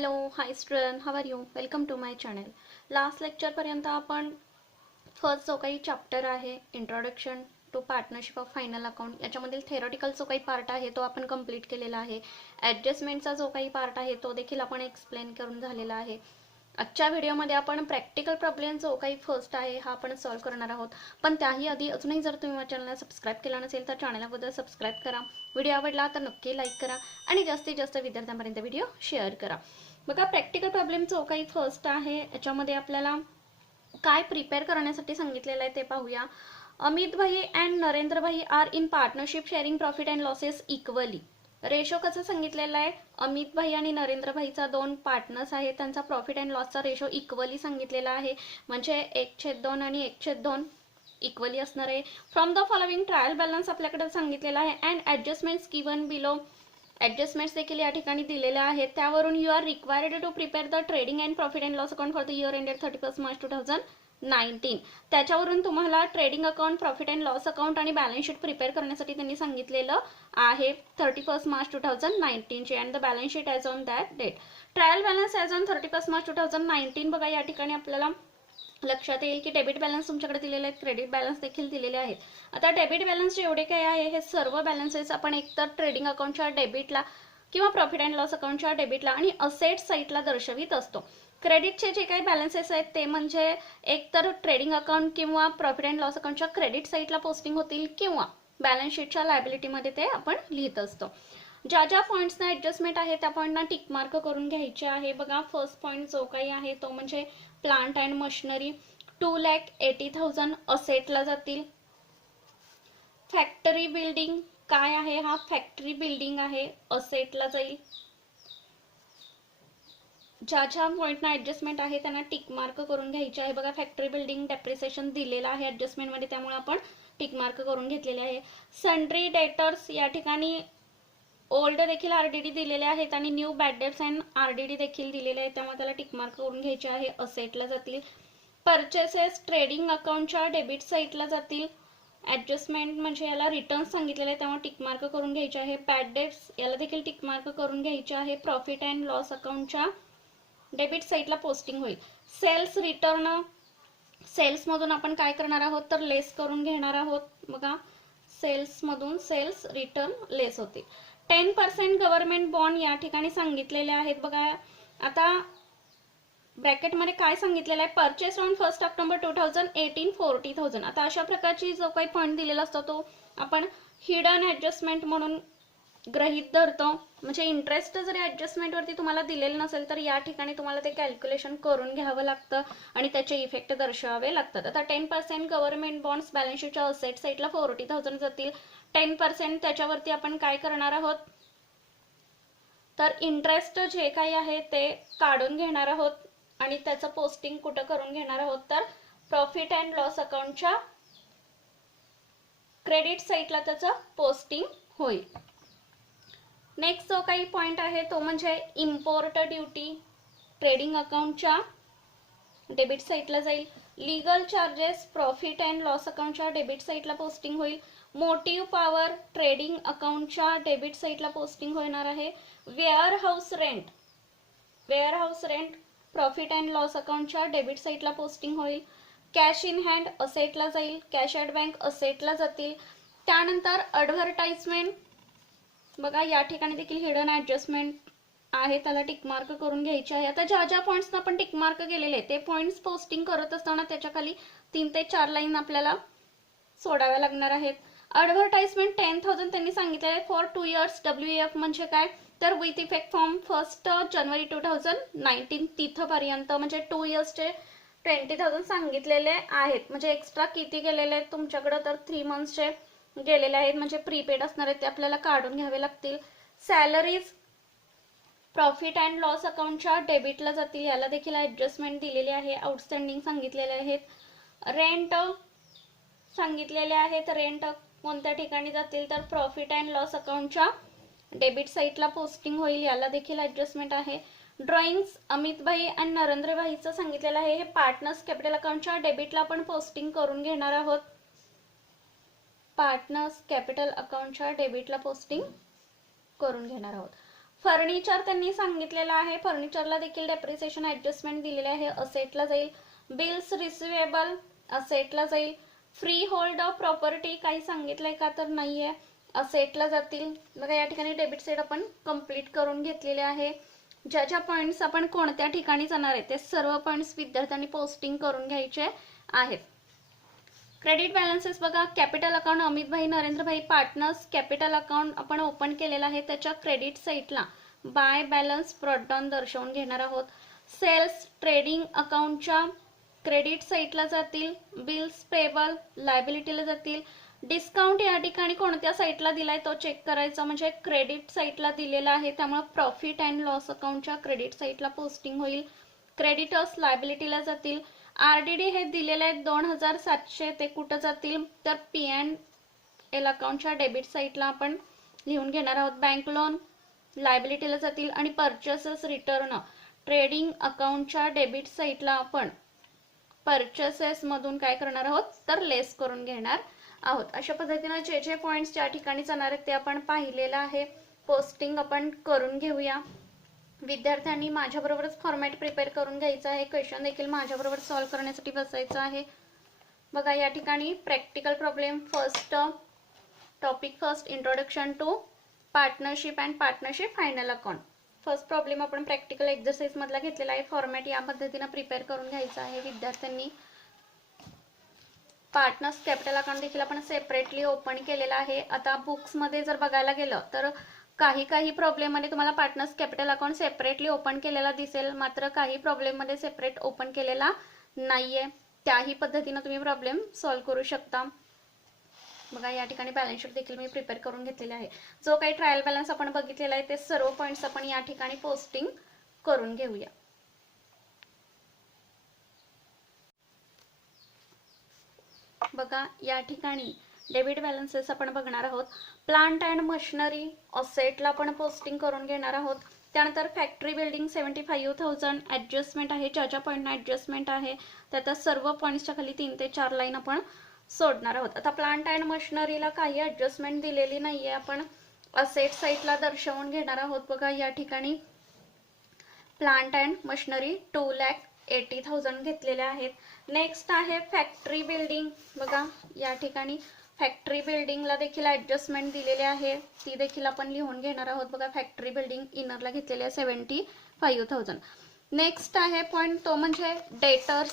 Hello hi student, how are you? Welcome to my channel. Last लेक्चरपर्यंत आपण first जो काही चॅप्टर आहे introduction to partnership of final account याच्यामधील theoretical जो काही पार्ट आहे तो आपण कंप्लीट केलेला आहे. ॲडजस्टमेंटचा जो काही पार्ट आहे तो देखील आपण एक्सप्लेन करून झालेला आहे. आजच्या व्हिडिओमध्ये आपण प्रॅक्टिकल प्रॉब्लेम जो काही फर्स्ट आहे हा आपण सॉल्व्ह करणार आहोत. पण त्याही आधी अजूनही जर तुम्ही माझ्या चॅनलला सबस्क्राईब केला नसेल तर चॅनलला सबस्क्राईब करा. व्हिडिओ आवडला तर नक्की लाईक करा आणि जास्तीत जास्त विद्यार्थ्यांपर्यंत व्हिडिओ शेअर करा. बघा, प्रॅक्टिकल प्रॉब्लेम जो काही फर्स्ट आहे याच्यामध्ये आपल्याला काय प्रिपेअर करण्यासाठी सांगितलेलं आहे ते पाहूया. अमित भाई अँड नरेंद्र भाई are in partnership sharing profit and losses equally. Ratio कसं सांगितलेला आहे? अमित भाई आणि नरेंद्र भाईचा दोन पार्टनर्स आहेत, त्यांचा प्रॉफिट अँड लॉसचा रेशो इक्वली सांगितलेला आहे, म्हणजे 1/2 आणि 1/2 इक्वली असणार आहे. From the following trial balance आपल्याकडे सांगितलेला आहे and adjustments given below. Adjustments देखील या ठिकाणी दिलेल्या आहेत. त्यावरून you are required to prepare the trading and profit and loss account for the year ended 31 March 2019. त्याच्यावरून तुम्हाला trading account, profit and loss account आणि बॅलन्स शीट प्रिपेअर करण्यासाठी त्यांनी सांगितलेलं आहे 31 मार्च 2019 चे and the balance sheet as on that date. Trial balance as on 31 March 2019. बघा, या ठिकाणी आपल्याला लक्षात येईल की डेबिट बॅलन्स तुमच्याकडे दिलेले आहेत, क्रेडिट बॅलन्स देखील दिलेले आहेत. आता डेबिट बॅलन्स एवढे काय आहे, हे सर्व बॅलन्सेस आपण एकतर ट्रेडिंग अकाउंटच्या डेबिटला किंवा प्रॉफिट अँड लॉस अकाउंटच्या डेबिटला आणि असेट साईटला दर्शवित असतो. क्रेडिटचे जे काही बॅलन्सेस आहेत ते म्हणजे एकतर ट्रेडिंग अकाउंट किंवा प्रॉफिट अँड लॉस अकाउंटच्या क्रेडिट साईटला पोस्टिंग होतील किंवा बॅलन्स शीटच्या लायबिलिटीमध्ये ते आपण लिहित असतो. ज्या ज्या पॉईंट्सना ॲडजस्टमेंट आहे त्या पॉईंटना टिक मार्क करून घ्यायचे आहे. बघा, फर्स्ट पॉईंट जो काही आहे तो म्हणजे प्लांट अँड मशिनरी 2,80,000 असेटला जातील. फॅक्टरी बिल्डिंग काय आहे? हा फॅक्टरी बिल्डिंग आहे, असेटला जाईल. ज्या ज्या पॉईंटना ॲडजस्टमेंट आहे त्यांना टिक मार्क करून घ्यायचे आहे. बघा, फॅक्टरी बिल्डिंग डेप्रिसिएशन दिलेला आहे ॲडजस्टमेंटमध्ये, त्यामुळे आपण टिक मार्क करून घेतलेले आहे. सन्ड्री डेटर्स या ठिकाणी ओल्ड देखील आरडीडी दिलेले आहेत आणि new bad debts and RDD देखील दिलेले आहेत, त्यामुळे त्याला टिक मार्क करून घ्यायचे आहे, असेटला जातील. परचेसेस ट्रेडिंग अकाउंटच्या डेबिट साईटला जातील. ॲडजस्टमेंट म्हणजे याला रिटर्न सांगितलेलं आहे त्यामुळे टिक मार्क करून घ्यायचे आहे. बॅड डेट्स याला देखील टिक मार्क करून घ्यायचे आहे. प्रॉफिट अँड लॉस अकाउंटच्या डेबिट साईटला पोस्टिंग होईल. सेल्स रिटर्न, सेल्समधून आपण काय करणार आहोत तर लेस करून घेणार आहोत. बघा, सेल्समधून सेल्स रिटर्न लेस होते. 10% गव्हर्नमेंट बॉन्ड या ठिकाणी सांगितलेले आहेत. बघा, आता ब्रॅकेटमध्ये काय सांगितलेलं आहे? Purchase on 1 October 2018 40,000. आता अशा प्रकारची जो काही फंड दिलेला असतो तो आपण हिडन ॲडजस्टमेंट म्हणून गृहीत धरतो. म्हणजे इंटरेस्ट जरी ॲडजस्टमेंटवरती तुम्हाला दिलेलं नसेल तर या ठिकाणी तुम्हाला ते कॅल्क्युलेशन करून घ्यावं लागतं आणि त्याचे इफेक्ट दर्शवावे लागतात. आता 10% गव्हर्नमेंट बॉन्ड्स बॅलन्स शीटच्या असेट साईटला 40,000 जातील. 10% त्याच्यावरती आपण काय करणार आहोत तर इंटरेस्ट जे काही आहे ते काढून घेणार आहोत आणि त्याचं पोस्टिंग कुठं करून घेणार आहोत तर प्रॉफिट अँड लॉस अकाउंटच्या क्रेडिट साईटला त्याचं पोस्टिंग होईल. नेक्स्ट जो काही पॉईंट आहे तो म्हणजे इम्पोर्ट ड्युटी ट्रेडिंग अकाउंटच्या डेबिट साईटला जाईल. Legal charges profit and loss अकाउंटच्या डेबिट साईटला पोस्टिंग होईल. मोटिव्ह पॉवर ट्रेडिंग अकाउंटच्या डेबिट साईटला पोस्टिंग होणार आहे. Warehouse rent profit and loss अकाउंटच्या डेबिट साईटला पोस्टिंग होईल. कॅश इन हँड असेटला जाईल. कॅश ॲट बँक असेटला जातील. त्यानंतर ॲडव्हर्टाइजमेंट, बघा या ठिकाणी देखील हिडन ॲडजस्टमेंट आहे, त्याला टिक मार्क करून घ्यायचे आहे. आता ज्या ज्या पॉईंट्सना आपण टिक मार्क केलेले ते पॉईंट्स पोस्टिंग करत असताना त्याच्या खाली 3 ते 4 लाईन आपल्याला सोडाव्या लागणार आहेत. ॲडव्हर्टाइजमेंट 10,000 त्यांनी सांगितलेलं आहे फॉर 2 इयर्स. WEF म्हणजे काय तर विथ इफेक्ट फ्रॉम 1 जानेवारी 2019 तिथपर्यंत, म्हणजे 2 इयर्सचे 20,000 सांगितलेले आहेत. म्हणजे एक्स्ट्रा किती गेलेले आहेत तुमच्याकडं तर 3 मंथ्सचे गेलेले आहेत, म्हणजे प्रीपेड असणार आहेत, ते आपल्याला काढून घ्यावे लागतील. सॅलरीज प्रॉफिट अँड लॉस अकाउंटच्या डेबिटला जातील, याला देखील ॲडजस्टमेंट दिलेली आहे. आउटस्टँडिंग सांगितलेले आहेत. रेंट सांगितलेले आहेत, रेंट कोणत्या ठिकाणी जातील तर प्रॉफिट अँड लॉस अकाउंटच्या डेबिट साईटला पोस्टिंग होईल, याला देखील ॲडजस्टमेंट आहे. ड्रॉइंग्स अमित भाई आणि नरेंद्र भाईचं सांगितलेलं आहे, हे पार्टनर्स कॅपिटल अकाउंटच्या डेबिटला आपण पोस्टिंग करून घेणार आहोत. पार्टनर्स कॅपिटल अकाउंटच्या डेबिटला पोस्टिंग करून घेणार आहोत. फर्निचर त्यांनी सांगितलेलं आहे, फर्निचरला देखील डेप्रिसिएशन ॲडजस्टमेंट दिलेले आहे, असेटला जाईल. बिल्स रिसिवेबल असेटला जाईल. फ्री होल्ड ऑफ प्रॉपर्टी काही सांगितलंय का, तर नाहीये, असेटला जातील. बघा या ठिकाणी डेबिट साईड आपण कंप्लीट करून घेतलेले आहे. ज्या ज्या पॉईंट्स आपण कोणत्या ठिकाणी जाणार आहे ते सर्व पॉईंट्स विद्यार्थ्यांनी पोस्टिंग करून घ्यायचे आहेत. क्रेडिट बॅलन्सेस बघा, capital account Amitbhai Narendrabhai partners capital account आपण ओपन केलेला आहे, त्याच्या क्रेडिट साईडला बाय बॅलन्स ब्रॉडडाऊन दर्शवून घेणार आहोत. सेल्स ट्रेडिंग अकाउंटच्या क्रेडिट साईडला जातील. बिल्स पेबल लायबिलिटीला जातील. डिस्काउंट या ठिकाणी कोणत्या साईडला दिलाय तो चेक करायचा, म्हणजे क्रेडिट साईडला दिलेला आहे त्यामुळे प्रॉफिट अँड लॉस अकाउंटच्या क्रेडिट साईडला पोस्टिंग होईल. क्रेडिटर्स लायबिलिटीला जातील. आरडीडी हे दिलेले आहेत 2700, ते कुठं जातील तर P&L अकाउंटच्या डेबिट साईडला आपण लिहून घेणार आहोत. बँक लोन लायबिलिटीला जातील आणि परचेसेस रिटर्न ट्रेडिंग अकाउंटच्या डेबिट साईडला आपण परचेसेस मधून काय करणार आहोत तर लेस करून घेणार आहोत. अशा पद्धतीने जे जे पॉइंट्स ज्या ठिकाणी जाणार आहेत ते आपण पाहिलेलं आहे. पोस्टिंग आपण करून घेऊया. विद्यार्थ्यांनी माझ्याबरोबरच फॉर्मॅट प्रिपेअर करून घ्यायचा आहे. क्वेश्चन देखील माझ्याबरोबर सॉल्व्ह करण्यासाठी बसायचं आहे. बघा या ठिकाणी practical problem first topic first introduction to partnership and partnership final account. First problem आपण प्रॅक्टिकल एक्झरसाइज मधला घेतलेला आहे. फॉर्मॅट या पद्धतीने प्रिपेअर करून घ्यायचा आहे विद्यार्थ्यांनी. पार्टनर्स कॅपिटल अकाउंट देखील आपण सेपरेटली ओपन केलेला आहे. आता बुक्स मध्ये जर बघायला गेलं तर काही प्रॉब्लेम मध्ये तुम्हाला partners capital account separately open केलेला दिसेल, मात्र काही प्रॉब्लेम मध्ये सेपरेट ओपन केलेला नाहीये. त्याही पद्धतीने तुम्ही प्रॉब्लेम सॉल्व्ह करू शकता. बघा या ठिकाणी बॅलन्स शीट देखील मी प्रिपेअर करून घेतलेले आहे. जो काही ट्रायल बॅलन्स आपण बघितलेला आहे ते सर्व पॉइंट्स आपण या ठिकाणी पोस्टिंग करून घेऊया. बघा या ठिकाणी डेबिट बॅलन्सेस आपण बघणार आहोत. प्लांट अँड मशिनरी असेटला आपण पोस्टिंग करून घेणार आहोत. त्यानंतर फॅक्टरी बिल्डिंग 75,000 ॲडजस्टमेंट आहे. ज्या ज्या पॉईंटना ॲडजस्टमेंट आहे त्या सर्व पॉईंट्सच्या खाली 3 ते 4 लाईन आपण सोडणार आहोत. आता प्लांट अँड मशिनरीला काही ॲडजस्टमेंट दिलेली नाहीये, आपण असेट साईडला दर्शवून घेणार आहोत. बघा या ठिकाणी प्लांट अँड मशिनरी 2,80,000 घेतलेले आहेत. नेक्स्ट आहे फॅक्टरी बिल्डिंग. बघा या ठिकाणी फॅक्टरी बिल्डिंगला देखील ॲडजस्टमेंट दिलेले आहे, ती देखील आपण लिहून घेणार आहोत. बघा फॅक्टरी बिल्डिंग इनरला घेतलेली आहे 75,000. नेक्स्ट आहे पॉईंट तो म्हणजे डेटर्स.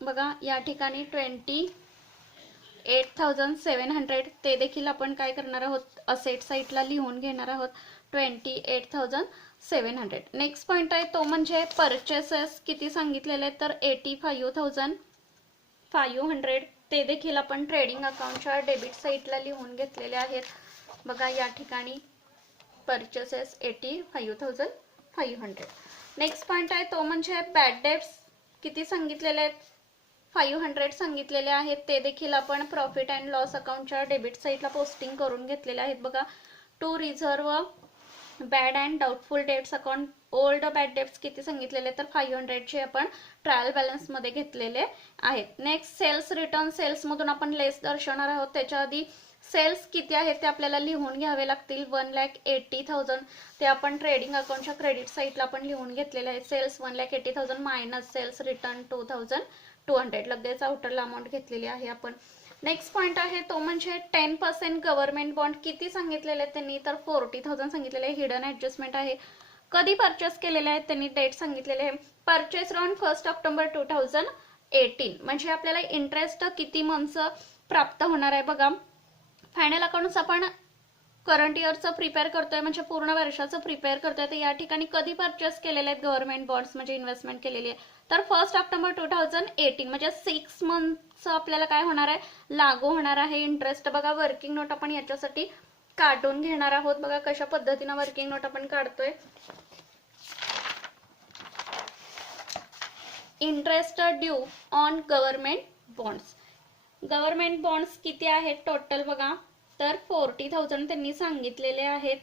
बघा या ठिकाणी 28,700 ते देखील आपण काय करणार आहोत असेट साईडला लिहून घेणार आहोत 28,700. नेक्स्ट पॉईंट आहे तो म्हणजे परचेसेस किती सांगितलेले तर 85,500 ते देखील आपण ट्रेडिंग अकाउंटच्या डेबिट साईडला लिहून घेतलेले आहेत. बघा या ठिकाणी परचेसेस 85,500. नेक्स्ट पॉईंट आहे तो म्हणजे बॅड डेब्ट्स किती सांगितलेले आहेत 500 सांगितलेले आहेत, ते देखील आपण प्रॉफिट अँड लॉस अकाउंटच्या डेबिट साईडला पोस्टिंग करून घेतलेले आहेत. बघा to reserve bad and doubtful debts account old bad debts किती सांगितलेले तर 500चे आपण ट्रायल बॅलन्स मध्ये घेतलेले आहेत. नेक्स्ट सेल्स रिटर्न, सेल्स मधून आपण लेस दर्शवणार आहोत. त्याच्या आधी सेल्स किती आहेत ते आपल्याला लिहून घ्यावे लागतील 1,80,000 ते आपण ट्रेडिंग अकाउंटच्या क्रेडिट साईडला आपण लिहून घेतलेले आहेत. सेल्स 1,80,000 मायनस सेल्स रिटर्न 2,200 लगेच आउटरला अमाऊंट घेतलेली आहे आपण. नेक्स्ट पॉईंट आहे तो म्हणजे 10% गव्हर्नमेंट बॉन्ड किती सांगितलेले आहेत त्यांनी तर 40,000 सांगितलेले आहे. हिडन ॲडजस्टमेंट आहे. कधी परचेस केलेले आहेत त्यांनी डेट सांगितलेले आहे परचेस ऑन 1 ऑक्टोबर 2018. म्हणजे आपल्याला इंटरेस्ट किती मंथ्स प्राप्त होणार आहे. बघा फायनल अकाउंट्स आपण करंट इयरचं प्रिपेअर करतोय म्हणजे पूर्ण वर्षाचं प्रिपेअर करतोय, तर या ठिकाणी कधी परचेस केलेले आहेत गव्हर्नमेंट बॉन्ड्स म्हणजे इन्व्हेस्टमेंट केलेली आहे तर 1 ऑक्टोबर 2018 म्हणजे 6 मंथ्स आपल्याला काय होणार आहे लागू होणार आहे इंटरेस्ट. बघा वर्किंग नोट आपण याच्यासाठी काढून घेणार आहोत. बघा कशा पद्धतीने वर्किंग नोट आपण काढतोय. Interest due on government bonds. Government bonds किती आहेत टोटल बघा तर 40,000 त्यांनी सांगितलेले आहेत.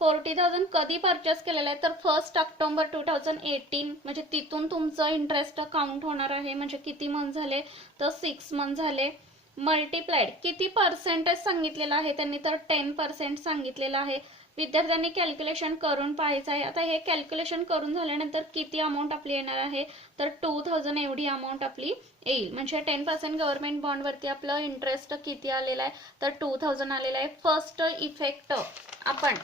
40,000 कधी परचेस केलेलं आहे तर 1 ऑक्टोबर 2018 म्हणजे तिथून तुमचं इंटरेस्ट काउंट होणार आहे. म्हणजे किती मंथ झाले तर 6 मंथ झाले. मल्टिप्लाइड किती पर्सेंटेज सांगितलेलं आहे त्यांनी तर 10% सांगितलेलं आहे. विद्यार्थ्यांनी कॅल्क्युलेशन करून पाहायचं आहे. आता हे कॅल्क्युलेशन करून झाल्यानंतर किती अमाऊंट आपली येणार आहे, तर 2000 एवढी अमाऊंट आपली येईल. म्हणजे 10% गव्हर्नमेंट बॉन्डवरती आपलं इंटरेस्ट किती आलेला आहे, तर 2000 आलेला आहे. फर्स्ट इफेक्ट आपण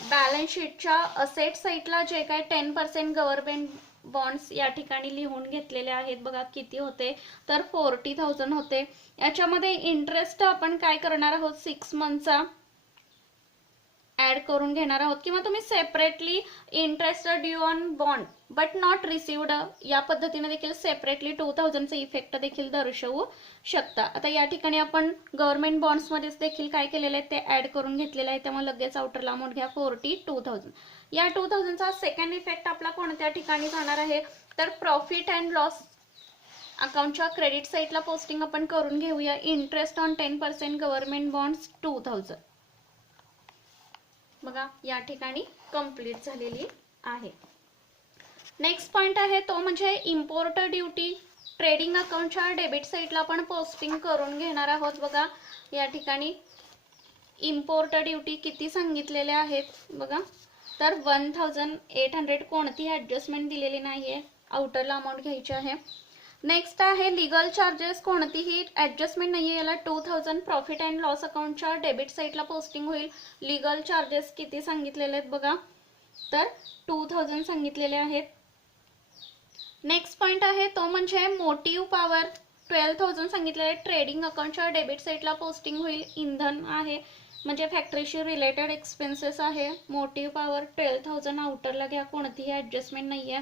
बॅलन्स शीटच्या असेट साईडला जे काय 10% गव्हर्नमेंट बॉन्ड्स या ठिकाणी लिहून घेतलेले आहेत. बघा किती होते, तर 40,000 होते. याच्यामध्ये इंटरेस्ट आपण काय करणार आहोत, 6 मंथचा ऍड करून घेणार आहोत, किंवा तुम्ही separately interest due on bond but not received या पद्धतीने देखील सेपरेटली 2000चा इफेक्ट देखील दर्शवू शकता. आता या ठिकाणी आपण गव्हर्नमेंट बॉन्ड्स मध्येच देखील काय केलेले आहे ते ऍड करून घेतलेले आहे, त्यामुळे लगेच आउटरला अमाऊंट घ्या 42,000. या 2000चा सेकंड इफेक्ट आपला कोणत्या ठिकाणी जाणार आहे, तर प्रॉफिट अँड लॉस अकाउंटच्या क्रेडिट साईडला पोस्टिंग आपण करून घेऊया. Interest on 10% government bonds 2000. बघा या ठिकाणी कंप्लीट झालेली आहे. नेक्स्ट पॉइंट आहे तो म्हणजे इम्पोर्ट ड्युटी. ट्रेडिंग अकाउंटच्या डेबिट साईडला आपण पोस्टिंग करून घेणार आहोत. बघा या ठिकाणी इम्पोर्ट ड्युटी किती सांगितलेले आहेत बघा, तर 1800. कोणतीही ॲडजस्टमेंट दिलेली नाहीये, आउटरला अमाऊंट घ्यायची आहे. नेक्स्ट आहे लीगल चार्जेस, कोणतीही ॲडजस्टमेंट नाहीये, याला 2000 प्रॉफिट अँड लॉस अकाउंटच्या डेबिट साईडला पोस्टिंग होईल. लीगल चार्जेस किती सांगितलेले आहेत बघा, तर 2000 सांगितलेले आहेत. नेक्स्ट पॉइंट आहे तो म्हणजे मोटिव्ह पॉवर, 12,000 सांगितलेले. ट्रेडिंग अकाउंटच्या डेबिट साईडला पोस्टिंग होईल. इंधन आहे म्हणजे फॅक्टरीशी रिलेटेड एक्सपेन्सेस आहे. मोटिव्ह पॉवर 12,000 आउटरला घ्या, कोणतीही ॲडजस्टमेंट नाहीये.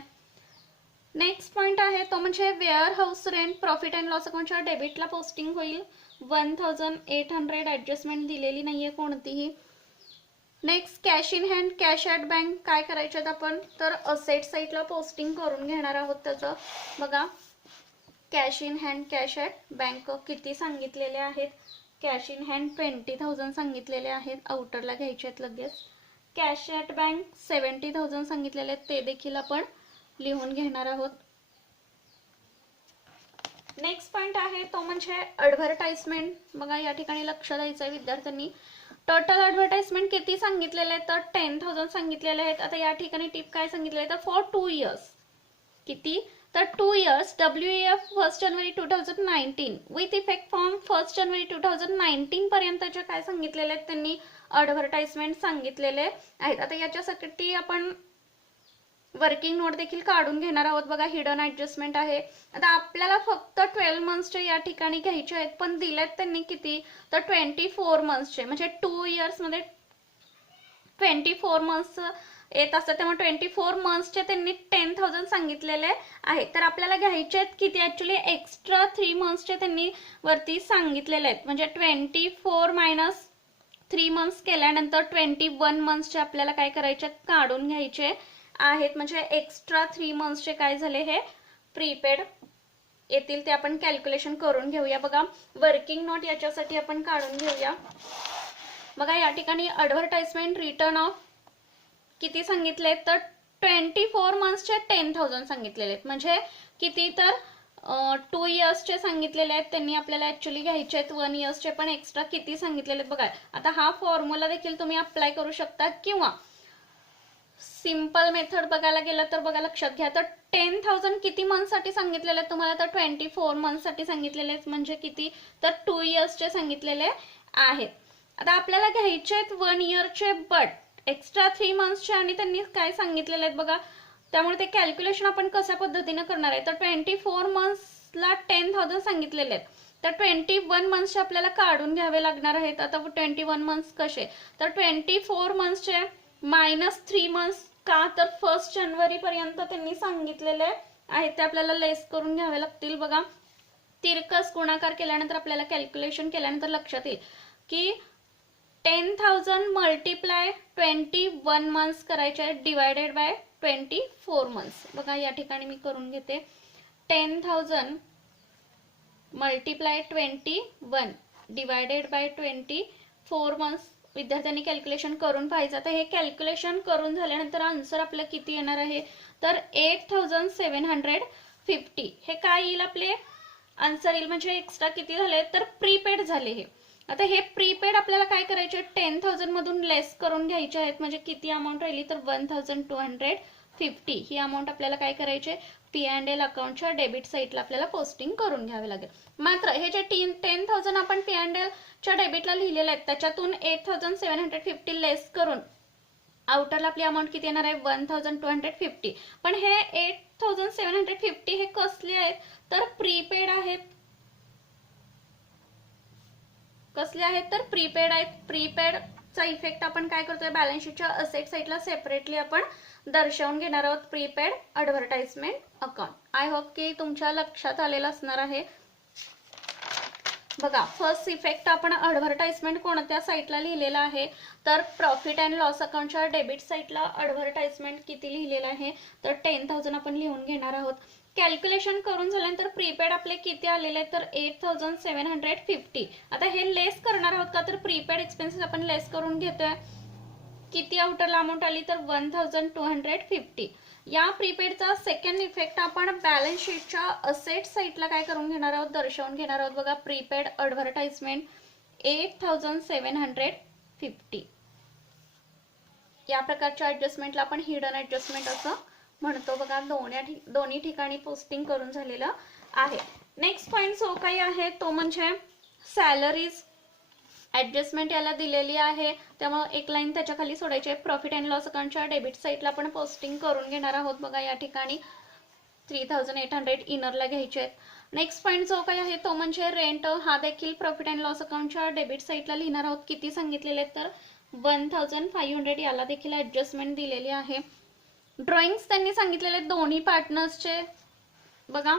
नेक्स्ट पॉइंट आहे तो म्हणजे warehouse rent, profit and loss अकाउंटच्या डेबिटला पोस्टिंग होईल. 1800 ॲडजस्टमेंट दिलेली नाहीये कोणतीही. Next cash in hand, cash at bank काय करायचे आपण, तर असेट साईडला पोस्टिंग करून घेणार आहोत त्याचं. बघा cash in hand, cash at bank किती सांगितलेले आहेत, कॅश इन हँड 20,000 सांगितलेले आहेत, आउटरला घ्यायचे आहेत लगेच. कॅश ॲट बँक 70,000 सांगितलेले आहेत, ते देखील आपण लिहून घेणार आहोत. नेक्स्ट पॉइंट आहे तो म्हणजे ॲडव्हर्टाइजमेंट. बघा या ठिकाणी लक्ष द्यायचं आहे विद्यार्थ्यांनी. टोटल ॲडव्हर्टाइजमेंट किती सांगितलेले आहेत, तर 10,000 सांगितलेले आहेत. आता या ठिकाणी टिप काय सांगितलेलं आहे, तर फॉर 2 इयर्स. किती, तर 2 years WEF 1 January 2019 with effect from 1 जानेवारी 2019 पर्यंतचे काय सांगितलेले आहेत त्यांनी ॲडव्हर्टाइजमेंट सांगितलेले आहेत. आता याच्यासाठी आपण वर्किंग नोट देखील काढून घेणार आहोत. बघा हिडन ॲडजस्टमेंट आहे. आता आपल्याला फक्त 12 मंथ्सचे या ठिकाणी घ्यायचे आहेत, पण दिलेत त्यांनी किती, तर 24 मंथ्सचे, म्हणजे 2 इयर्समध्ये 24 मंथ्स येत असतात, त्यामुळे 24 मंथ्सचे त्यांनी 10,000 सांगितलेले आहेत. तर आपल्याला घ्यायचे आहेत किती, ॲक्च्युली एक्स्ट्रा 3 मंथ्सचे त्यांनी वरती सांगितलेले आहेत, म्हणजे 24 मायनस 3 मंथ्स केल्यानंतर 21 मंथ्सचे आपल्याला काय करायचे, काढून घ्यायचे आहेत. म्हणजे एक्स्ट्रा 3 मंथ्सचे काय झाले, हे प्रीपेड येतील, ते आपण कॅल्क्युलेशन करून घेऊया. बघा वर्किंग नोट याच्यासाठी आपण काढून घेऊया. बघा या ठिकाणी ॲडव्हर्टाइजमेंट रिटर्न ऑफ किती सांगितले, तर 24 मंथ्सचे 10,000 सांगितलेले आहेत. म्हणजे किती, तर 2 इयर्सचे सांगितलेले आहेत त्यांनी आपल्याला ॲक्च्युली घ्यायचे आहेत. 1 इयर्सचे पण एक्स्ट्रा किती सांगितलेले आहेत बघा. आता हा फॉर्म्युला देखील तुम्ही अप्लाय करू शकता, किंवा सिंपल मेथड बघायला गेलं तर बघा लक्षात घ्या, तर 10,000 किती मंथसाठी सांगितलेले आहेत तुम्हाला, तर 24 मंथसाठी सांगितलेले आहेत. म्हणजे किती, तर 2 इयर्सचे सांगितलेले आहेत. आता आपल्याला घ्यायचे आहेत 1 इयरचे, बट एक्स्ट्रा 3 मंथ्सचे आणि त्यांनी काय सांगितलेले आहेत बघा. त्यामुळे ते कॅल्क्युलेशन आपण कशा पद्धतीने करणार आहे, तर 24 मंथ्सला 10,000 सांगितलेले आहेत, तर 21 मंथ्सचे आपल्याला काढून घ्यावे लागणार आहेत. आता 21 मंथ्स कसे, तर 24 मंथ्सचे मायनस 3 मंथ्स, का तर 1 जानेवारी पर्यंत त्यांनी सांगितलेले आहेत, ते आपल्याला लेस करून घ्यावे लागतील. बघा तिरकस गुणाकार केल्यानंतर आपल्याला कॅल्क्युलेशन केल्यानंतर लक्षात येईल की 10,000 मल्टिप्लाय 21 मंथ्स करायचे आहेत, डिवायडेड बाय 24 मंथ्स. बघा या ठिकाणी मी करून घेते. 10,000 मल्टिप्लाय 21 डिवायडेड बाय 24 मंथ्स. विद्यार्थ्यांनी कॅल्क्युलेशन करून पाहिजे. आता हे कॅल्क्युलेशन करून झाल्यानंतर आन्सर आपलं किती येणार आहे, तर 8,750. हे काय येईल, आपले आन्सर येईल. म्हणजे एक्स्ट्रा किती झाले, तर प्रीपेड झाले हे. आता हे प्रीपेड आपल्याला काय करायचे, 10,000 मधून लेस करून घ्यायचे आहेत. म्हणजे किती अमाऊंट राहिली तर 1,250 ही अमाऊंट आपल्याला काय करायचे, P&L अकाउंटच्या डेबिट साईडला आपल्याला पोस्टिंग करून घ्यावे लागेल. मात्र हे जे 10,000 आपण P&L च्या डेबिटला लिहिलेले आहेत त्याच्यातून 8,750 लेस करून आउटरला आपली अमाऊंट किती येणार आहे, 1,250. पण हे 8,750 हे कसले आहेत तर प्रीपेड आहेत. कसले आहेत तर प्रीपेड आहेत. प्रीपेडचा इफेक्ट आपण काय करतोय, बॅलन्स शीटच्या असेट साईडला सेपरेटली आपण दर्शवून घेणार आहोत, prepaid advertisement account. I hope की तुमच्या लक्षात आलेलं असणार आहे. बघा, फर्स्ट इफेक्ट आपण ॲडव्हर्टाइजमेंट कोणत्या साईडला लिहिलेला आहे तर प्रॉफिट अँड लॉस अकाउंटच्या डेबिट साईडला ॲडव्हर्टाइजमेंट किती लिहिलेलं आहे तर 10,000 आपण लिहून घेणार आहोत. कॅल्क्युलेशन करून झाल्यानंतर प्रीपेड आपले किती आलेले तर 8,750. आता हे लेस करणार आहोत का तर प्रीपेड एक्सपेन्सेस आपण लेस करून घेतोय. किती आउटरला अमाऊंट आली तर 1,250. या प्रीपेडचा सेकंड इफेक्ट आपण बॅलन्स शीटच्या असेट साईडला काय करून घेणार आहोत, दर्शवून घेणार आहोत. बघा, प्रीपेड ॲडव्हर्टाइजमेंट 8,750. या प्रकारच्या ॲडजस्टमेंटला आपण हिडन ॲडजस्टमेंट असं म्हणतो. बघा, दोन्ही ठिकाणी पोस्टिंग करून झालेलं आहे. नेक्स्ट पॉईंट जो काही आहे तो म्हणजे सॅलरीज ॲडजस्टमेंट याला दिलेली आहे, त्यामुळे एक लाईन त्याच्या खाली सोडायची आहे. प्रॉफिट अँड लॉस अकाउंटच्या डेबिट साईडला आपण पोस्टिंग करून घेणार आहोत. बघा, या ठिकाणी 3,800 इनरला घ्यायचे आहेत. नेक्स्ट पॉईंट जो काही आहे तो म्हणजे रेंट. हा देखील प्रॉफिट अँड लॉस अकाउंटच्या डेबिट साईडला लिहिणार आहोत. किती सांगितलेले तर 1,500. याला देखील ॲडजस्टमेंट दिलेली आहे. ड्रॉइंग्स त्यांनी सांगितलेले दोन्ही पार्टनर्सचे. बघा,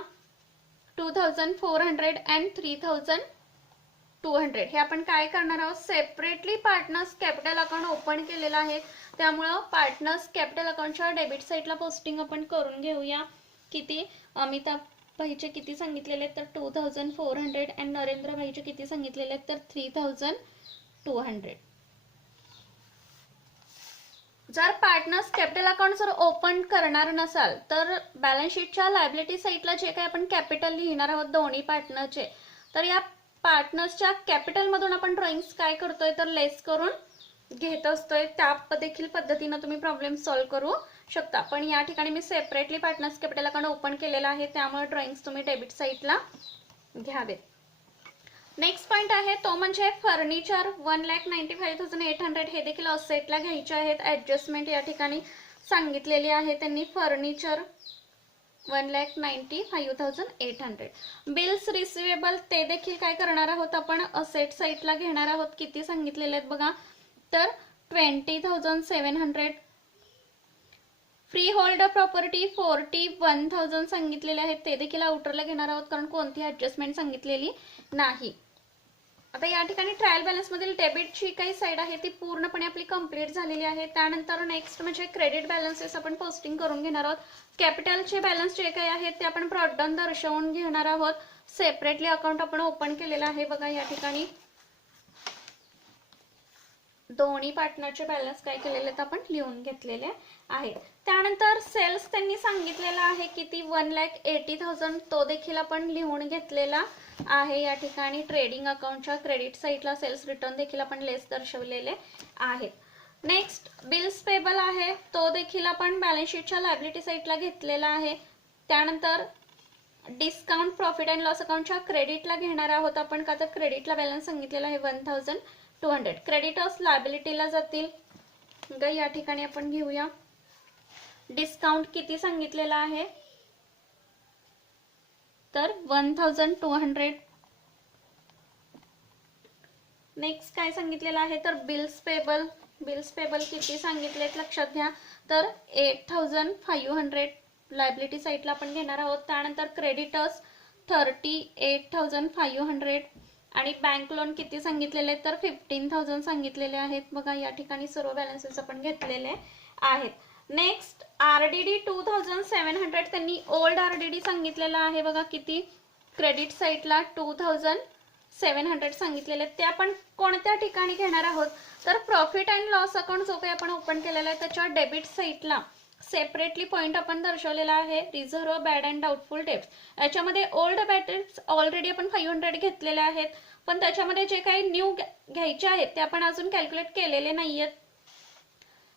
2,400 अँड 3,200. हे आपण काय करणार आहोत, separately partners capital account open केलेलं आहे, त्यामुळं पार्टनर्स कॅपिटल अकाउंटच्या डेबिट साईडला पोस्टिंग आपण करून घेऊया. किती, अमिताभ भाईचे किती सांगितलेले तर 2,400 अँड नरेंद्र भाईचे किती सांगितलेले तर 3,200. जर पार्टनर्स कॅपिटल अकाउंट जर ओपन करणार नसाल तर बॅलन्स शीटच्या लायबिलिटी साईडला जे काही आपण कॅपिटल लिहिणार आहोत दोन्ही पार्टनरचे, तर या पार्टनर्सच्या कॅपिटलमधून आपण ड्रॉइंग्स काय करतोय तर लेस करून घेत असतोय. त्या देखील पद्धतीनं तुम्ही प्रॉब्लेम सॉल्व्ह करू शकता. पण या ठिकाणी me separately partners capital account open केलेला आहे, त्यामुळे ड्रॉइंग्स तुम्ही डेबिट साईडला घ्यावेत. नेक्स्ट पॉईंट आहे तो म्हणजे फर्निचर 1,95,800. हे देखील असेटला घ्यायचे आहेत. ॲडजस्टमेंट या ठिकाणी सांगितलेली आहे त्यांनी. फर्निचर 1,95,800. बिल्स रिसिवेबल ते देखील काय करणार आहोत आपण असेट साईडला घेणार आहोत. किती सांगितलेले आहेत बघा तर 20,700. फ्री होल्ड प्रॉपर्टी 41,000 सांगितलेले आहेत, ते देखील आउटरला घेणार आहोत कारण कोणती ॲडजस्टमेंट सांगितलेली नाही. आता या ठिकाणी ट्रायल बॅलन्स मधील डेबिटची काही साईड आहे ती पूर्णपणे आपली कंप्लीट झालेली आहे. त्यानंतर नेक्स्ट म्हणजे क्रेडिट बॅलन्सेस आपण पोस्टिंग करून घेणार आहोत. कॅपिटलचे बॅलन्स जे काही आहेत ते आपण ब्रॉडडाऊन दर्शवून घेणार आहोत. सेपरेटली अकाउंट आपण ओपन केलेलं आहे. बघा, या ठिकाणी दोन्ही पार्टनरचे बॅलन्स काय केलेले आहेत आपण लिहून घेतलेले आहेत. त्यानंतर सेल्स त्यांनी सांगितलेला आहे किती 1,80,000, तो देखील आपण लिहून घेतलेला आहे. या ठिकाणी ट्रेडिंग अकाउंटच्या क्रेडिट साईडला सेल्स रिटर्न देखील आपण लेस दर्शवलेले आहेत. नेक्स्ट बिल्स पेबल आहे, तो देखील आपण बॅलन्स शीटच्या लायबिलिटी साईडला घेतलेला आहे. त्यानंतर डिस्काउंट प्रॉफिट अँड लॉस अकाउंटच्या क्रेडिटला घेणार आहोत आपण, का तर क्रेडिटला बॅलन्स सांगितलेला आहे 1,200. क्रेडिटर्स लायबिलिटीला जातील. या ठिकाणी आपण घेऊया डिस्काउंट किती सांगितलेला आहे तर 1,200. नेक्स्ट काय सांगितलेलं आहे तर बिल्स पेबल किती सांगितलेत लक्षात घ्या तर 8,500 लायबिलिटी साईडला आपण घेणार आहोत. त्यानंतर क्रेडिटर्स 38,500 आणि बँक लोन किती सांगितलेले तर 15,000 सांगितलेले आहेत. बघा, या ठिकाणी सर्व बॅलन्सेस आपण घेतलेले आहेत. नेक्स्ट आरडीडी 2,700 त्यांनी ओल्ड आरडीडी सांगितलेला आहे. बघा, किती क्रेडिट साईडला 2,700 सांगितलेले, ते आपण कोणत्या ठिकाणी घेणार आहोत तर प्रॉफिट अँड लॉस अकाउंट जो काही आपण ओपन केलेला आहे त्याच्या डेबिट साईडला सेपरेटली पॉईंट आपण दर्शवलेला आहे, reserve, bad and doubtful debts. याच्यामध्ये ओल्ड बॅड डेट्स ऑलरेडी आपण 500 घेतलेले आहेत, पण त्याच्यामध्ये जे काही न्यू घ्यायचे आहेत ते आपण अजून कॅल्क्युलेट केलेले नाहीयेत.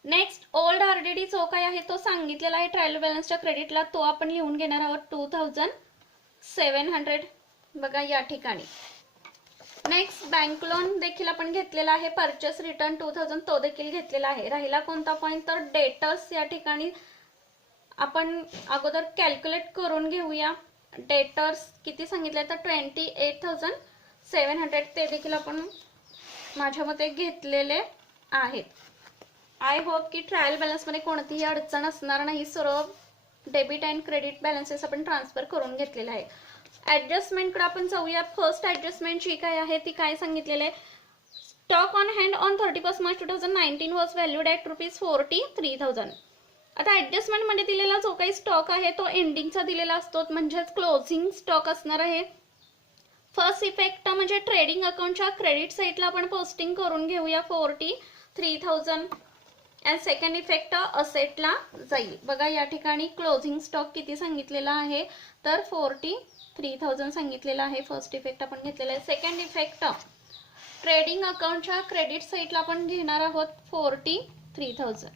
नेक्स्ट ओल्ड आरडीडी जो काही आहे तो सांगितलेला आहे ट्रायल बॅलन्सच्या क्रेडिटला, तो आपण लिहून घेणार आहोत 2700. बघा या ठिकाणी. नेक्स्ट बँक लोन देखील आपण घेतलेला आहे, परचेस रिटर्न 2000 तो देखील घेतलेला आहे. राहिला कोणता पॉईंट, तर डेटर्स या ठिकाणी आपण अगोदर कॅल्क्युलेट करून घेऊया. डेटर्स किती सांगितले, तर 28,700 ते देखील आपण माझ्या मते घेतलेले आहेत. आय होप की ट्रायल बॅलन्समध्ये कोणतीही अडचण असणार नाही. सर्व डेबिट अँड क्रेडिट बॅलन्सेस आपण ट्रान्सफर करून घेतलेले आहे. ॲडजस्टमेंटकडे आपण जाऊया. फर्स्ट ॲडजस्टमेंट जी काय आहे ती काय सांगितलेलं आहे, stock on hand on 31 March 2019 was valued at ₹43,000. आता ॲडजस्टमेंटमध्ये दिलेला जो काही स्टॉक आहे तो एंडिंगचा दिलेला असतो, म्हणजेच क्लोजिंग स्टॉक असणार आहे. फर्स्ट इफेक्ट म्हणजे ट्रेडिंग अकाउंटच्या क्रेडिट साईडला आपण पोस्टिंग करून घेऊया 43,000. अँड सेकंड इफेक्ट असेटला जाईल. बघा या ठिकाणी क्लोजिंग स्टॉक किती सांगितलेला आहे, तर 43,000 सांगितलेला आहे. फर्स्ट इफेक्ट आपण घेतलेला आहे. सेकंड इफेक्ट ट्रेडिंग अकाउंटच्या क्रेडिट साईडला आपण घेणार आहोत 43,000.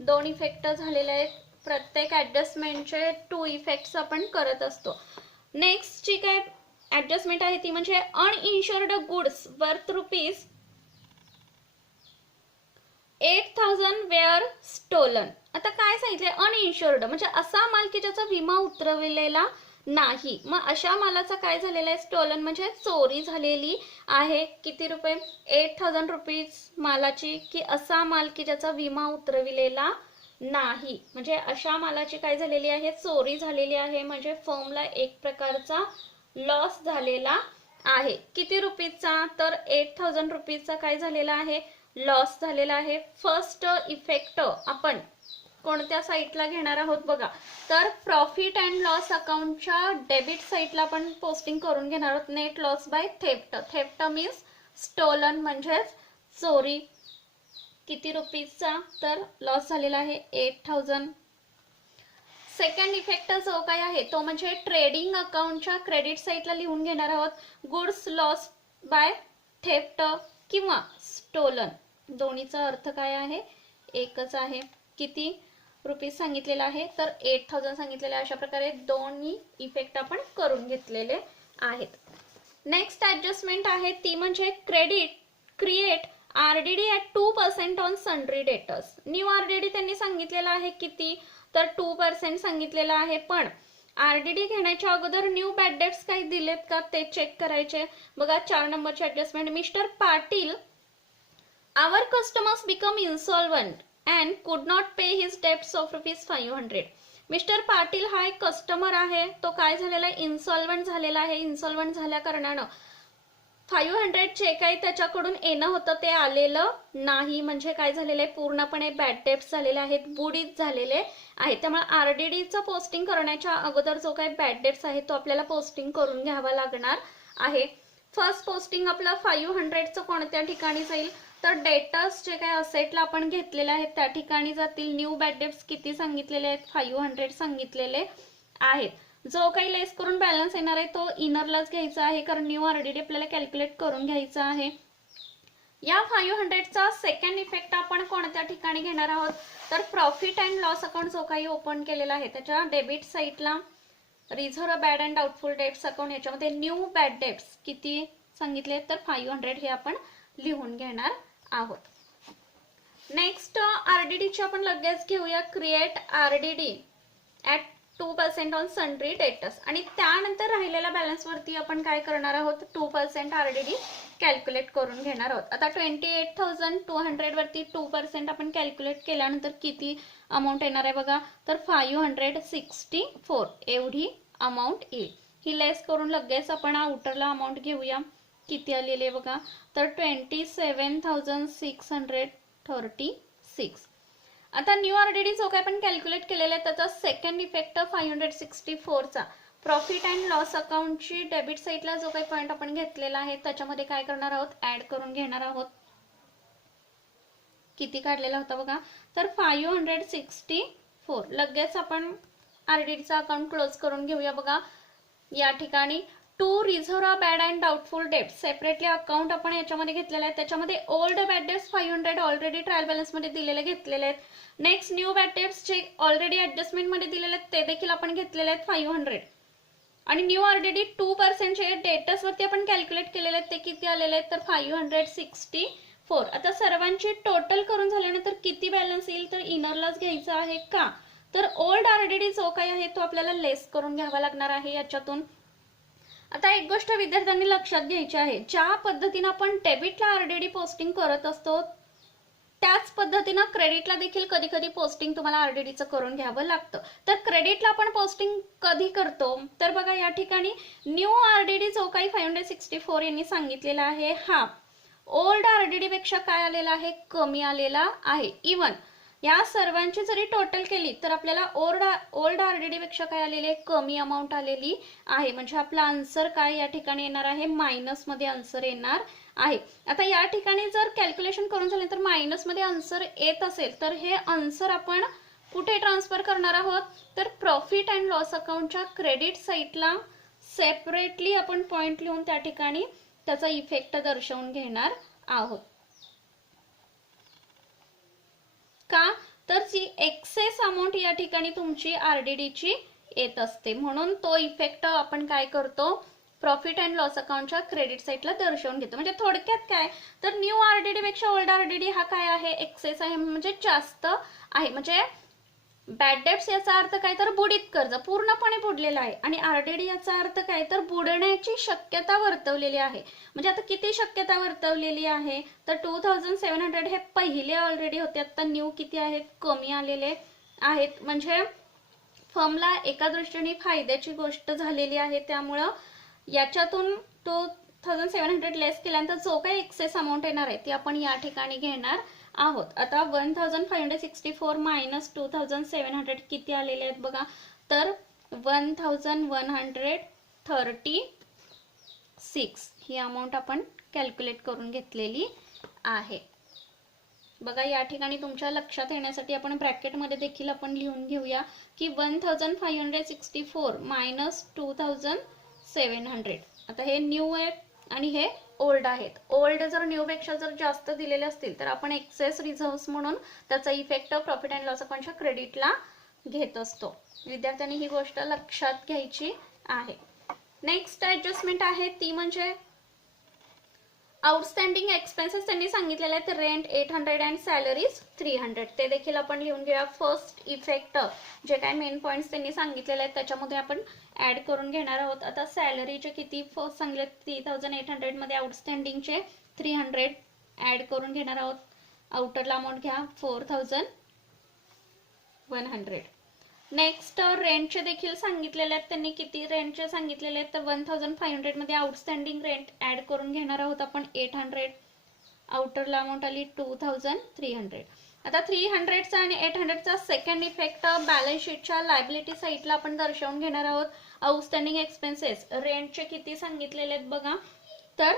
दोन इफेक्ट झालेले आहेत. प्रत्येक ॲडजस्टमेंटचे 2 इफेक्ट्स आपण करत असतो. नेक्स्ट जी काय ॲडजस्टमेंट आहे ती म्हणजे अनइन्शुर्ड गुड्स वर्थ ₹8,000 वेअर स्टोलन. आता काय सांगितलंय, अनइन्शुर्ड म्हणजे असा माल की ज्याचा विमा उतरविलेला नाही. मग अशा मालाचा काय झालेला आहे, स्टोलन म्हणजे चोरी झालेली आहे. किती रुपये, 8,000 रुपीज मालाची, की असा माल की ज्याचा विमा उतरविलेला नाही, म्हणजे अशा मालाची काय झालेली आहे, चोरी झालेली आहे. म्हणजे फर्मला एक प्रकारचा लॉस झालेला आहे. किती रुपीजचा, तर 8,000 रुपीजचा काय झालेला आहे, लॉस झालेला आहे. फर्स्ट इफेक्ट आपण कोणत्या साईडला घेणार आहोत बघा, तर प्रॉफिट अँड लॉस अकाउंटच्या डेबिट साईडला आपण पोस्टिंग करून घेणार आहोत. Net loss by theft. Theft means stolen म्हणजेच चोरी. किती रुपीजचा, तर लॉस झालेला आहे 8,000. सेकंड इफेक्ट जो काय आहे तो म्हणजे ट्रेडिंग अकाउंटच्या क्रेडिट साईडला लिहून घेणार आहोत, गुड्स लॉस बाय थेफ्ट किंवा स्टोलन. दोन्हीचा अर्थ काय आहे, एकच आहे. किती रुपीज सांगितलेला आहे, तर 8,000 सांगितलेले. अशा प्रकारे दोन्ही इफेक्ट आपण करून घेतलेले आहेत. नेक्स्ट ॲडजस्टमेंट आहे ती म्हणजे create RDD at 2% on sundry debtors. New RDD त्यांनी सांगितलेला आहे किती, तर 2% सांगितलेला आहे. पण आरडीडी घेण्याच्या अगोदर न्यू बॅड डेट्स काही दिलेत का ते चेक करायचे. बघा 4 नंबरची adjustment, mister Patil our customers become insolvent and could not pay his debts of ₹500. Mister Patil हा एक कस्टमर आहे, तो काय झालेला आहे, इन्सॉल्वंट झालेला आहे. इन्सॉल्वंट झाल्या कारणानं 500 जे काही त्याच्याकडून येणं होतं ते आलेलं नाही. म्हणजे काय झालेलं आहे, पूर्णपणे बॅड डेट्स झालेले आहेत, बुडीत झालेले आहेत. त्यामुळे आरडीडीचं पोस्टिंग करण्याच्या अगोदर जो काही बॅड डेट्स आहे तो आपल्याला पोस्टिंग करून घ्यावा लागणार आहे. फर्स्ट पोस्टिंग आपलं 500चं कोणत्या ठिकाणी जाईल, तर डेटर्स जे काही असेटला आपण घेतलेले आहेत त्या ठिकाणी जातील. न्यू बॅड डेट्स किती सांगितलेले आहेत, 500 सांगितलेले आहेत. जो काही लेस करून बॅलन्स येणार आहे तो इनरलाच घ्यायचा आहे, कारण न्यू आरडीडी आपल्याला कॅल्क्युलेट करून घ्यायचा आहे. या 500चा सेकंड इफेक्ट आपण कोणत्या ठिकाणी घेणार आहोत, तर प्रॉफिट अँड लॉस अकाउंट जो काही ओपन केलेला आहे त्याच्या डेबिट साईडला reserve, bad and doubtful debts account, याच्यामध्ये न्यू बॅड डेट्स किती सांगितले तर 500 हे आपण लिहून घेणार आहोत. नेक्स्ट आरडीडीची आपण लगेच घेऊया, create RDD at 2% on sundry debtors. आणि त्यानंतर राहिलेल्या बॅलन्स वरती आपण काय करणार आहोत, 2% आरडीडी कॅल्क्युलेट करून घेणार आहोत. आता 28,200 वरती 2% आपण कॅल्क्युलेट केल्यानंतर किती अमाऊंट येणार आहे बघा, तर 564 एवढी अमाऊंट येईल. ही लेस करून लगेच आपण आउटरला अमाऊंट घेऊया. किती आलेली आहे बघा, तर 27,636. आता न्यू आरडीडी जो काय आपण कॅल्क्युलेट केलेला आहे त्याचा सेकंड इफेक्ट 564चा प्रॉफिट अँड लॉस अकाउंटची डेबिट साईडला जो काही पॉईंट आपण घेतलेला आहे त्याच्यामध्ये काय करणार आहोत, ऍड करून घेणार आहोत. किती काढलेला होता बघा, तर 564. लगेच आपण आरडीडीचा अकाउंट क्लोज करून घेऊया. बघा या ठिकाणी to reserve bad and doubtful debt separately account आपण याच्यामध्ये घेतलेलं आहे. त्याच्यामध्ये old bad debts 500 already trial बॅलन्समध्ये दिलेले घेतलेले आहेत. नेक्स्ट न्यू बॅड डेट्स जे ऑलरेडी ऍडजस्टमेंटमध्ये दिलेले आहेत ते देखील आपण घेतलेले आहेत 500. आणि न्यू आरडीडी 2% डेटस वरती आपण कॅल्क्युलेट केलेले आहेत ते किती आलेले आहेत तर 564. आता सर्वांची टोटल करून झाल्यानंतर किती बॅलन्स येईल तर इनरलाच घ्यायचा आहे का, तर ओल्ड आरडीडी जो काही आहे तो आपल्याला लेस करून घ्यावा लागणार आहे याच्यातून. आता एक गोष्ट विद्यार्थ्यांनी लक्षात घ्यायची आहे, ज्या पद्धतीने आपण डेबिटला आरडीडी पोस्टिंग करत असतो त्याच पद्धतीने क्रेडिटला देखील कधी कधी पोस्टिंग तुम्हाला आरडीडीचं करून घ्यावं लागतं. तर क्रेडिटला आपण पोस्टिंग कधी करतो तर बघा या ठिकाणी न्यू आरडीडी जो काही 564 यांनी सांगितलेला आहे हा ओल्ड आरडीडी पेक्षा काय आलेला आहे, कमी आलेला आहे. इवन या सर्वांची जरी टोटल केली तर आपल्याला ओल्ड आरडीडी पेक्षा काय आलेली आहे, कमी अमाऊंट आलेली आहे. म्हणजे आपला आन्सर काय या ठिकाणी येणार आहे, मायनस मध्ये आन्सर येणार आहे. आता या ठिकाणी जर कॅल्क्युलेशन करून झाले तर मायनस मध्ये आन्सर येत असेल तर हे आन्सर आपण कुठे ट्रान्सफर करणार आहोत तर प्रॉफिट अँड लॉस अकाउंटच्या क्रेडिट साईडला सेपरेटली आपण पॉइंट लिहून त्या ठिकाणी त्याचा इफेक्ट दर्शवून घेणार आहोत. का तर जी एक्सेस अमाऊंट या ठिकाणी तुमची आरडीडीची येत असते म्हणून तो इफेक्ट आपण काय करतो प्रॉफिट अँड लॉस अकाउंटच्या क्रेडिट साईडला दर्शवून घेतो. म्हणजे थोडक्यात काय तर न्यू आरडीडी पेक्षा ओल्ड आरडीडी हा काय आहे, एक्सेस आहे म्हणजे जास्त आहे. म्हणजे बॅड डेट्स याचा अर्थ काय तर बुडीत कर्ज पूर्णपणे बुडलेला आहे आणि आरडीडी याचा अर्थ काय तर बुडण्याची शक्यता वर्तवलेली आहे. म्हणजे आता किती शक्यता वर्तवलेली आहे तर 2700 हे पहिले ऑलरेडी होते, आता न्यू किती आहेत, कमी आलेले आहेत. म्हणजे फर्मला एका दृष्टीने फायद्याची गोष्ट झालेली आहे. त्यामुळं याच्यातून 2700 लेस केल्यानंतर जो काही एक्सेस अमाऊंट येणार आहे ती आपण या ठिकाणी घेणार आहोत. आता 1564 मायनस 2700 किती आलेले आहेत बघा तर 1136 ही अमाऊंट आपण कॅल्क्युलेट करून घेतलेली आहे. बघा या ठिकाणी तुमच्या लक्षात येण्यासाठी आपण ब्रॅकेटमध्ये देखील आपण लिहून घेऊया की 1564 मायनस 2700. आता हे न्यू आहे आणि हे ओल्ड आहेत. ओल्ड जर न्यू पेक्षा जर जास्त दिलेले असतील तर आपण एक्सेस रिझर्व्स म्हणून त्याचा इफेक्ट प्रॉफिट अँड लॉस अकाउंटच्या क्रेडिटला घेत असतो. विद्यार्थ्यांनी ही गोष्ट लक्षात घ्यायची आहे. नेक्स्ट ऍडजस्टमेंट आहे ती म्हणजे आउटस्टँडिंग एक्सपेन्सेस त्यांनी सांगितलेले आहेत रेंट 800 अँड सॅलरीज 300. ते देखील आपण लिहून घेऊया. फर्स्ट इफेक्ट जे काय मेन पॉइंट्स त्यांनी सांगितलेले आहेत त्याच्यामध्ये आपण ऍड करून घेणार आहोत. आता सॅलरीचे किती फर्स्ट सांगितले 3800 मध्ये आउटस्टँडिंगचे 300 ऍड करून घेणार आहोत. आउटरला अमाऊंट घ्या 4100. नेक्स्ट रेंटचे देखील सांगितलेले आहेत त्यांनी किती रेंटचे सांगितलेले आहेत तर 1500 मध्ये आउटस्टँडिंग रेंट ऍड करून घेणार आहोत आपण 800. आउटरला अमाऊंट आली 2300. आता 300चा आणि 800चा सेकंड इफेक्ट बॅलन्स शीटच्या लायबिलिटी साईडला आपण दर्शवून घेणार आहोत. आउटस्टँडिंग एक्सपेन्सेस रेंटचे किती सांगितलेले आहेत बघा तर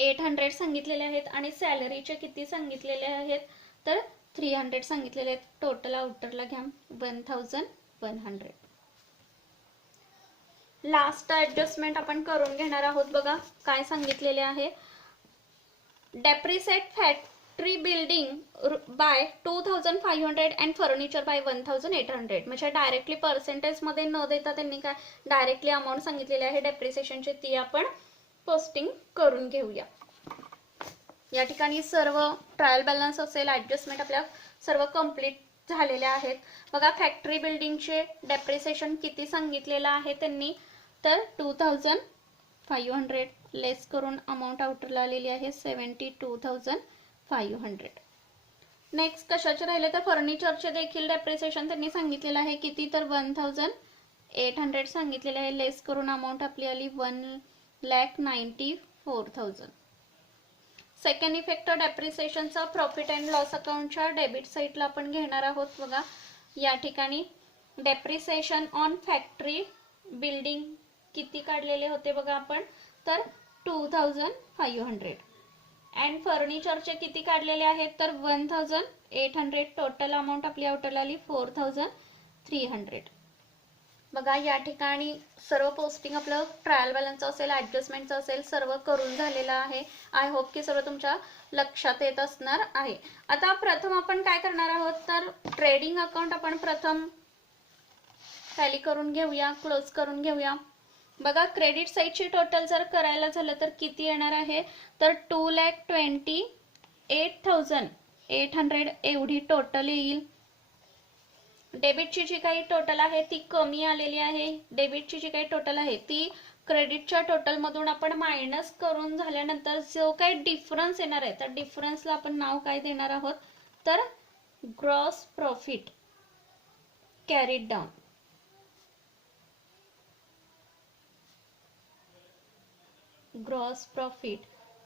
800 सांगितलेले आहेत आणि सॅलरीचे किती सांगितलेले आहेत तर 300 सांगितलेले आहेत. टोटल आउटरला घ्या 1100. लास्ट ऍडजस्टमेंट आपण करून घेणार आहोत. बघा काय सांगितलेले आहे depreciate factory building by 2500 and furniture by 1800. म्हणजे डायरेक्टली पर्सेंटेज मध्ये न देता त्यांनी काय डायरेक्टली अमाऊंट सांगितलेली आहे डेप्रिसिएशनची ती आपण पोस्टिंग करून घेऊया. या ठिकाणी सर्व ट्रायल बॅलन्स असेल ऍडजस्टमेंट आपल्या सर्व कंप्लीट झालेल्या आहेत. बघा फॅक्टरी बिल्डिंगचे डेप्रिसिएशन किती सांगितलेलं आहे त्यांनी तर 2500 लेस करून अमाऊंट आउटरला आलेली आहे 72,500. नेक्स्ट कशाचे राहिले तर फर्निचरचे देखील डेप्रिसिएशन त्यांनी सांगितलेलं आहे किती तर 1800 सांगितलेले आहे. लेस करून अमाऊंट आपली आली 1,94,000. सेकंड इफेक्ट डेप्रिसिएशनचा प्रॉफिट अँड लॉस अकाउंटच्या डेबिट साईडला आपण घेणार आहोत. बघा या ठिकाणी डेप्रिसिएशन ऑन फॅक्टरी बिल्डिंग किती काढलेले होते बघा आपण तर 2500 अँड फर्निचरचे किती काढलेले आहेत तर 1800. टोटल अमाऊंट आपली आउटर आली 4300. बघा या ठिकाणी सर्व पोस्टिंग आपलं ट्रायल बॅलन्सचं असेल, ॲडजस्टमेंटचं असेल, सर्व करून झालेलं आहे. आय होप की सर्व तुमच्या लक्षात येत असणार आहे. आता प्रथम आपण काय करणार आहोत तर ट्रेडिंग अकाउंट आपण प्रथम टॅली करून घेऊया, क्लोज करून घेऊया. बघा क्रेडिट साईडची टोटल जर करायला झालं तर किती येणार आहे तर 2,28,800 एवढी टोटल येईल. डेबिटची जी काही टोटल आहे ती कमी आलेली आहे. डेबिटची जी काही टोटल आहे ती क्रेडिटच्या टोटलमधून आपण मायनस करून झाल्यानंतर जो काही डिफरन्स येणार आहे त्या डिफरन्सला आपण नाव काय देणार आहोत तर gross profit carried down. Gross profit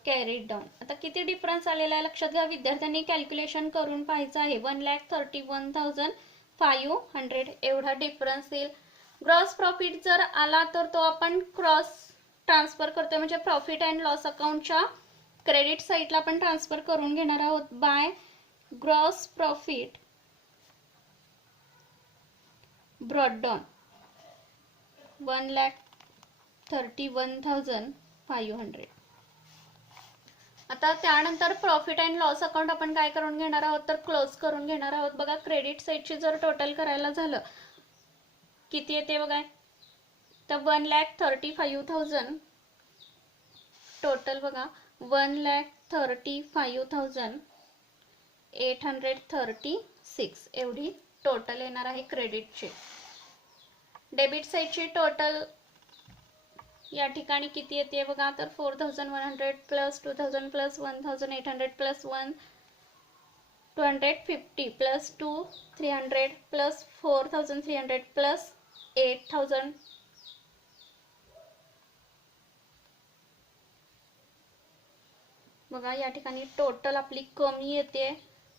carried down. आता किती डिफरन्स आलेला आहे लक्षात घ्या. विद्यार्थ्यांनी कॅल्क्युलेशन करून पाहायचं आहे. 1,31,500 एवढा डिफरन्स येईल. ग्रॉस प्रॉफिट जर आला तर तो आपण क्रॉस ट्रान्सफर करतोय म्हणजे प्रॉफिट अँड लॉस अकाउंटच्या क्रेडिट साईडला आपण ट्रान्सफर करून घेणार आहोत by gross profit brought down 1,31,500. आता त्यानंतर प्रॉफिट अँड लॉस अकाउंट आपण काय करून घेणार आहोत तर क्लोज करून घेणार आहोत. बघा क्रेडिट साईडची जर टोटल करायला झालं किती येते बघा तर 1,35,000 टोटल. बघा 1,35,836 एवढी टोटल येणार आहे क्रेडिटची. डेबिट साईडची टोटल या ठिकाणी किती येते बघा तर 4,100 plus 2,000 plus 1,800 plus 1,250 plus 2,300 plus 4,300 plus 8,000. बघा या ठिकाणी टोटल आपली कमी येते.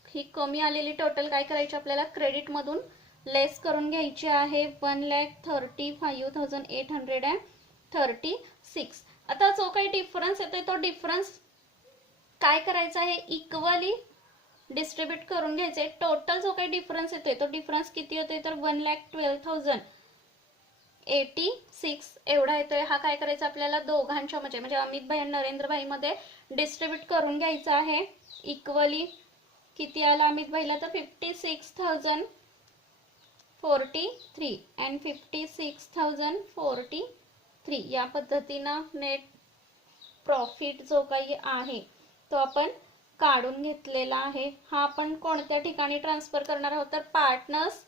ही कमी आलेली टोटल काय करायची आपल्याला क्रेडिट मधून लेस करून घ्यायची आहे 1,35,836. आता जो काही डिफरन्स येतोय तो डिफरन्स काय करायचा आहे इक्वली डिस्ट्रीब्यूट करून घ्यायचे. टोटल जो काही डिफरन्स येतोय तो डिफरन्स किती होतोय तर 1,12,086 एवढा येतोय. हा काय करायचा आपल्याला दोघांच्या म्हणजे अमित भाई आणि नरेंद्र भाई मध्ये डिस्ट्रीब्यूट करून घ्यायचा आहे इक्वली. किती आला अमित भाईला तर 56,043 अँड 56,043. या पद्धतीनं नेट प्रॉफिट जो काही आहे तो आपण काढून घेतलेला आहे. हा आपण कोणत्या ठिकाणी ट्रान्सफर करणार आहोत तर पार्टनर्स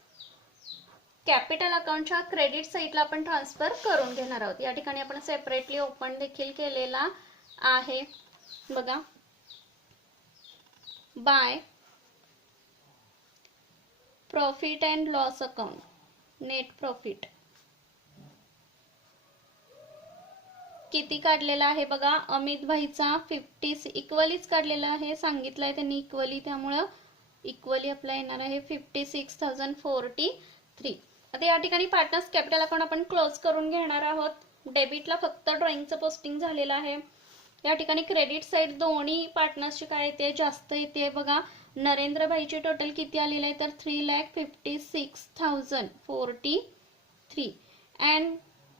कॅपिटल अकाउंटच्या क्रेडिट साईडला आपण ट्रान्सफर करून घेणार आहोत. या ठिकाणी आपण सेपरेटली ओपन देखील केलेला आहे. बघा by profit and loss account net profit किती काढलेला आहे बघा अमित भाईचा 50 इक्वलीच काढलेला आहे. सांगितलंय त्यांनी इक्वली त्यामुळं इक्वली आपला येणार आहे 56,043. आता या ठिकाणी पार्टनर्स कॅपिटल अकाउंट आपण क्लोज करून घेणार आहोत. डेबिटला फक्त ड्रॉइंगचं पोस्टिंग झालेलं आहे. या ठिकाणी क्रेडिट साईड दोन्ही पार्टनर्सची काय येते जास्त येते. बघा नरेंद्र भाईची टोटल किती आलेलं आहे तर 3,56,043 अँड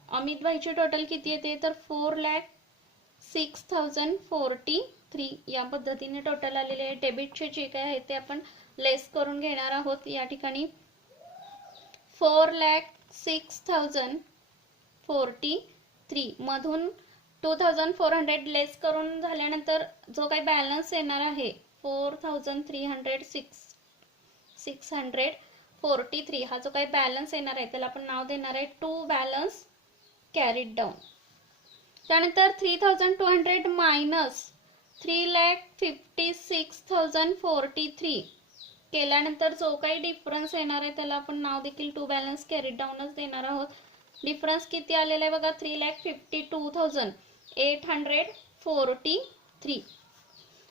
अमित भाईची टोटल किती येते तर 4,06,043. या पद्धतीने टोटल आलेले आहे. डेबिटचे जे काय आहे ते आपण लेस करून घेणार आहोत. या ठिकाणी 4,06,043 मधून 2,400 लेस करून झाल्यानंतर जो काही बॅलन्स येणार आहे 4,643 हा जो काही बॅलन्स येणार आहे त्याला आपण नाव देणार आहे टू बॅलन्स कॅरीड डाऊन. त्यानंतर 3,200 मायनस 3,56,043 केल्यानंतर जो काही डिफरन्स येणार आहे त्याला आपण नाव देखील टू बॅलन्स कॅरीड डाऊनच देणार आहोत. डिफरन्स किती आलेला आहे बघा 3,52,843.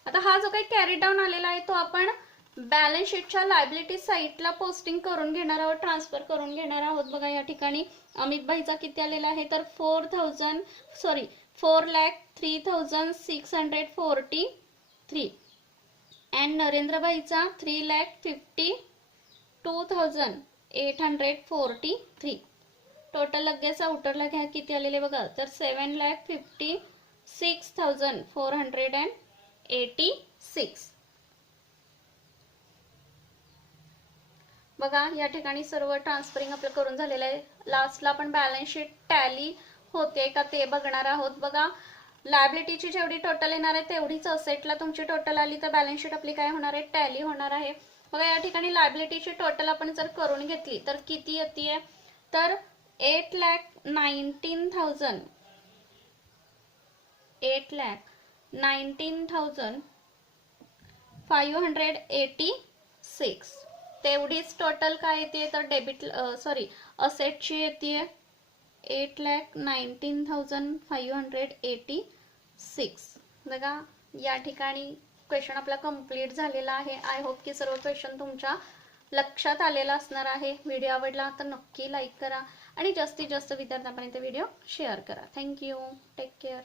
आता हा जो काही कॅरी डाऊन आलेला आहे तो आपण बॅलन्स शीटच्या लायबिलिटी साईडला पोस्टिंग करून घेणार आहोत, ट्रान्सफर करून घेणार आहोत. बघा या ठिकाणी अमित भाईचा किती आलेला आहे तर 4,03,643 3 अँड नरेंद्रबाईचा 3,52,843. टोटल लगेच आउटरला घ्या किती आलेले बघा, तर 7,56,486. बघा या ठिकाणी सर्व ट्रान्सफरिंग आपलं करून झालेलं आहे. लास्टला आपण बॅलन्स शीट टॅली होते का ते बघणार आहोत. बघा लायबिलिटीची जेवढी टोटल येणार आहे तेवढीच असेटला तुमची टोटल आली तर बॅलन्स शीट आपली काय होणार आहे, टॅली होणार आहे. बघा या ठिकाणी लायबिलिटीची टोटल आपण जर करून घेतली तर किती येते, तर 8,19,586 तेवढीच टोटल काय येते, तर डेबिट असेटची येते 8,19,586. बघा या ठिकाणी क्वेश्चन आपला कंप्लीट झालेला आहे. आय होप की सर्व क्वेश्चन तुमच्या लक्षात आलेला असणार आहे. व्हिडिओ आवडला तर नक्की लाईक करा आणि जास्तीत जास्त विद्यार्थ्यांपर्यंत व्हिडिओ शेअर करा. थँक्यू. Take care.